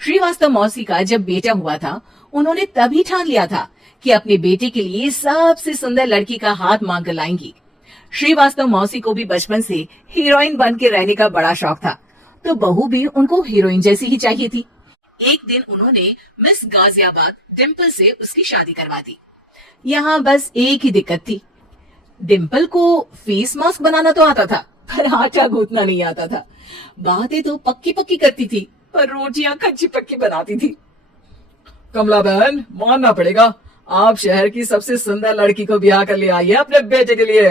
श्रीवास्तव मौसी का जब बेटा हुआ था, उन्होंने तभी ठान लिया था कि अपने बेटे के लिए सबसे सुंदर लड़की का हाथ मांग कर लाएंगी। श्रीवास्तव मौसी को भी बचपन से हीरोइन बन के रहने का बड़ा शौक था, तो बहू भी उनको हीरोइन जैसी ही चाहिए थी। एक दिन उन्होंने मिस गाजियाबाद डिम्पल से उसकी शादी करवा दी। यहाँ बस एक ही दिक्कत थी, डिम्पल को फेस मास्क बनाना तो आता था, पर आटा गूंथना नहीं आता था। बातें तो पक्की पक्की करती थी, पर रोटियां कच्ची पक्की बनाती थी। कमला बहन, मानना पड़ेगा, आप शहर की सबसे सुंदर लड़की को ब्याह कर ले आई है अपने बेटे के लिए।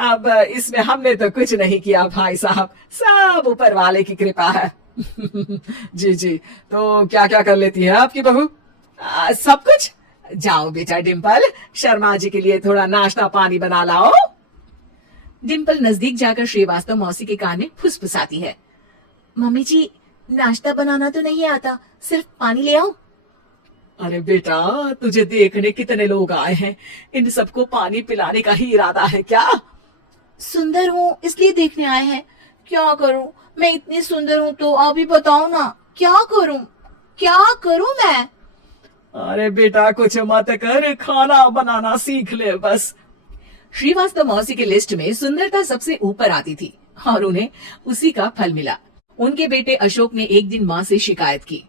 अब इसमें हमने तो कुछ नहीं किया भाई साहब, सब ऊपर वाले की कृपा है। जी जी, तो क्या क्या कर लेती है आपकी बहू? सब कुछ। जाओ बेटा डिम्पल, शर्मा जी के लिए थोड़ा नाश्ता पानी बना लाओ। डिम्पल नजदीक जाकर श्रीवास्तव मौसी के कान में फुसफुसाती है। मम्मी जी, नाश्ता बनाना तो नहीं आता, सिर्फ पानी ले आओ। अरे बेटा, तुझे देखने कितने लोग आए हैं, इन सबको पानी पिलाने का ही इरादा है क्या? सुंदर हूँ इसलिए देखने आए हैं। क्या करूँ, मैं इतनी सुंदर हूँ तो आप ही बताओ ना, क्या करूँ, क्या करूँ मैं? अरे बेटा, कुछ मत कर, खाना बनाना सीख ले बस। श्रीवास्तव मौसी के लिस्ट में सुंदरता सबसे ऊपर आती थी और उन्हें उसी का फल मिला। उनके बेटे अशोक ने एक दिन माँ से शिकायत की।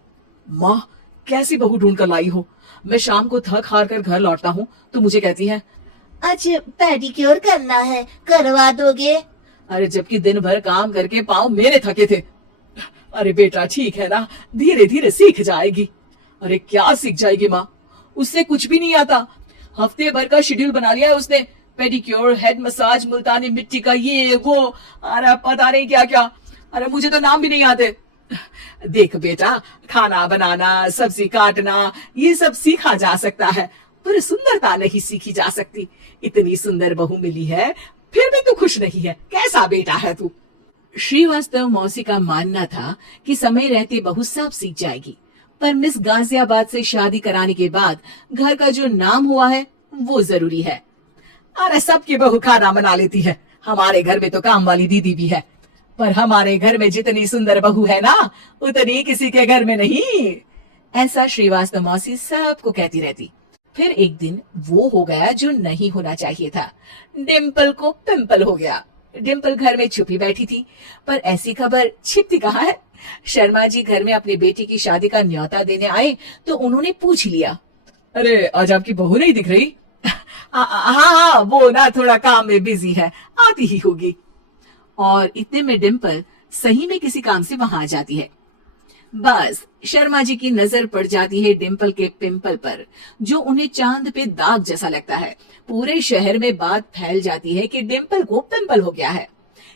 माँ, कैसी बहू ढूंढ कर लाई हो? मैं शाम को थक हार कर घर लौटता हूँ तो मुझे कहती है, आज पेडिक्योर करना है, करवा दोगे? अरे जबकि दिन भर काम करके पाँव मेरे थके थे। अरे बेटा ठीक है ना, धीरे धीरे सीख जाएगी। अरे क्या सीख जाएगी माँ, उससे कुछ भी नहीं आता। हफ्ते भर का शेड्यूल बना लिया है उसने, पेडिक्योर, हेड मसाज, मुल्तानी मिट्टी का ये वो, अरे पता नहीं क्या क्या। अरे मुझे तो नाम भी नहीं आते। देख बेटा, खाना बनाना, सब्जी काटना, ये सब सीखा जा सकता है, पर सुंदरता नहीं सीखी जा सकती। इतनी सुंदर बहू मिली है, फिर भी तू खुश नहीं है, कैसा बेटा है तू? श्रीवास्तव मौसी का मानना था कि समय रहते बहू सब सीख जाएगी, पर मिस गाजियाबाद से शादी कराने के बाद घर का जो नाम हुआ है वो जरूरी है। अरे सबकी बहू खाना बना लेती है, हमारे घर में तो काम वाली दीदी भी है, पर हमारे घर में जितनी सुंदर बहू है ना, उतनी किसी के घर में नहीं। ऐसा श्रीवास्तव मौसी सबको कहती रहती। फिर एक दिन वो हो गया जो नहीं होना चाहिए था, डिम्पल को पिंपल हो गया। डिम्पल घर में छुपी बैठी थी, पर ऐसी खबर छिपती कहाँ है। शर्मा जी घर में अपने बेटी की शादी का न्योता देने आए तो उन्होंने पूछ लिया, अरे आज आपकी बहू नहीं दिख रही? हाँ, वो ना थोड़ा काम में बिजी है, आती ही होगी। और इतने में डिम्पल सही में किसी काम से वहां आ जाती है। बस शर्मा जी की नजर पड़ जाती है डिम्पल के पिंपल पर, जो उन्हें चांद पे दाग जैसा लगता है। पूरे शहर में बात फैल जाती है कि डिम्पल को पिंपल हो गया है।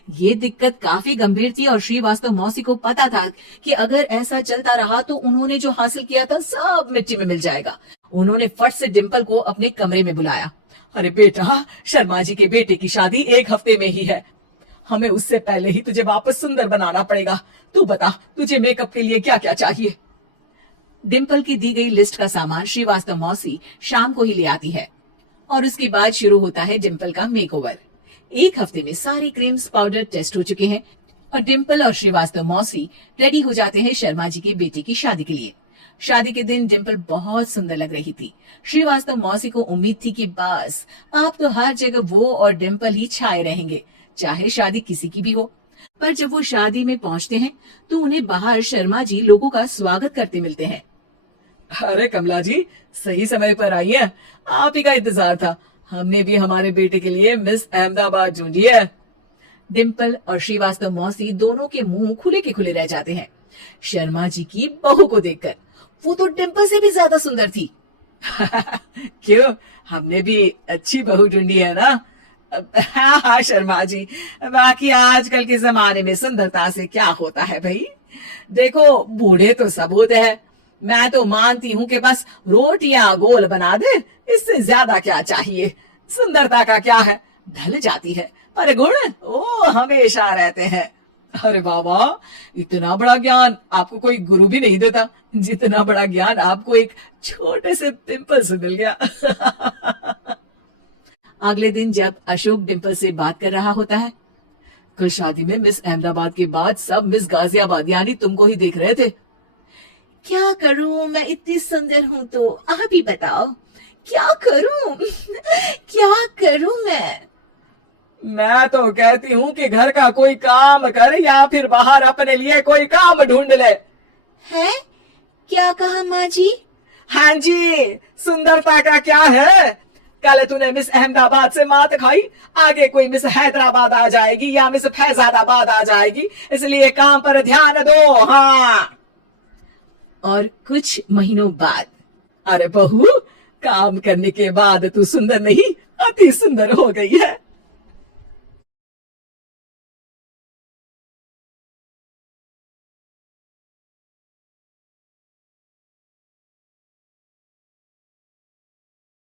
ये दिक्कत काफी गंभीर थी और श्रीवास्तव मौसी को पता था कि अगर ऐसा चलता रहा तो उन्होंने जो हासिल किया था सब मिट्टी में मिल जाएगा। उन्होंने फट से डिम्पल को अपने कमरे में बुलाया। अरे बेटा, शर्मा जी के बेटे की शादी 1 हफ्ते में ही है, हमें उससे पहले ही तुझे वापस सुंदर बनाना पड़ेगा। तू बता, तुझे मेकअप के लिए क्या क्या चाहिए? डिम्पल की दी गई लिस्ट का सामान श्रीवास्तव मौसी शाम को ही ले आती है और उसके बाद शुरू होता है डिम्पल का मेकओवर। 1 हफ्ते में सारे क्रीम्स पाउडर टेस्ट हो चुके हैं और डिम्पल और श्रीवास्तव मौसी रेडी हो जाते हैं शर्मा जी की बेटी की शादी के लिए। शादी के दिन डिम्पल बहुत सुंदर लग रही थी। श्रीवास्तव मौसी को उम्मीद थी कि बस अब तो हर जगह वो और डिम्पल ही छाए रहेंगे, चाहे शादी किसी की भी हो। पर जब वो शादी में पहुंचते हैं तो उन्हें बाहर शर्मा जी लोगों का स्वागत करते मिलते हैं। अरे कमला जी, सही समय पर आई है, आप ही का इंतजार था। हमने भी हमारे बेटे के लिए मिस अहमदाबाद ढूंढी है। डिम्पल और श्रीवास्तव मौसी दोनों के मुंह खुले के खुले रह जाते हैं शर्मा जी की बहू को देखकर। वो तो डिम्पल से भी ज्यादा सुंदर थी। क्यों, हमने भी अच्छी बहू ढूंढी है ना? हाँ शर्मा जी, बाकी आजकल के जमाने में सुंदरता से क्या होता है भाई। देखो, बूढ़े तो सब होते हैं, मैं तो मानती हूँ कि बस रोटियां गोल बना दे, इससे ज्यादा क्या चाहिए। सुंदरता का क्या है, ढल जाती है, पर गुण वो हमेशा रहते हैं। अरे बाबा, इतना बड़ा ज्ञान आपको कोई गुरु भी नहीं देता, जितना बड़ा ज्ञान आपको एक छोटे से पिंपल से मिल गया। अगले दिन जब अशोक डिम्पल से बात कर रहा होता है कल शादी में मिस अहमदाबाद के बाद सब मिस गाजियाबाद यानी तुमको ही देख रहे थे। क्या करूं, मैं इतनी सुंदर हूं तो आप ही बताओ क्या करूं क्या करूं मैं तो कहती हूँ कि घर का कोई काम कर या फिर बाहर अपने लिए कोई काम ढूंढ ले। है क्या कहा माँ जी? हाँ जी, सुंदरता का क्या है? कल तूने मिस अहमदाबाद से मात खाई, आगे कोई मिस हैदराबाद आ जाएगी या मिस फैजादाबाद आ जाएगी, इसलिए काम पर ध्यान दो। हाँ। और कुछ महीनों बाद, अरे बहू, काम करने के बाद तू सुंदर नहीं, अति सुंदर हो गई है।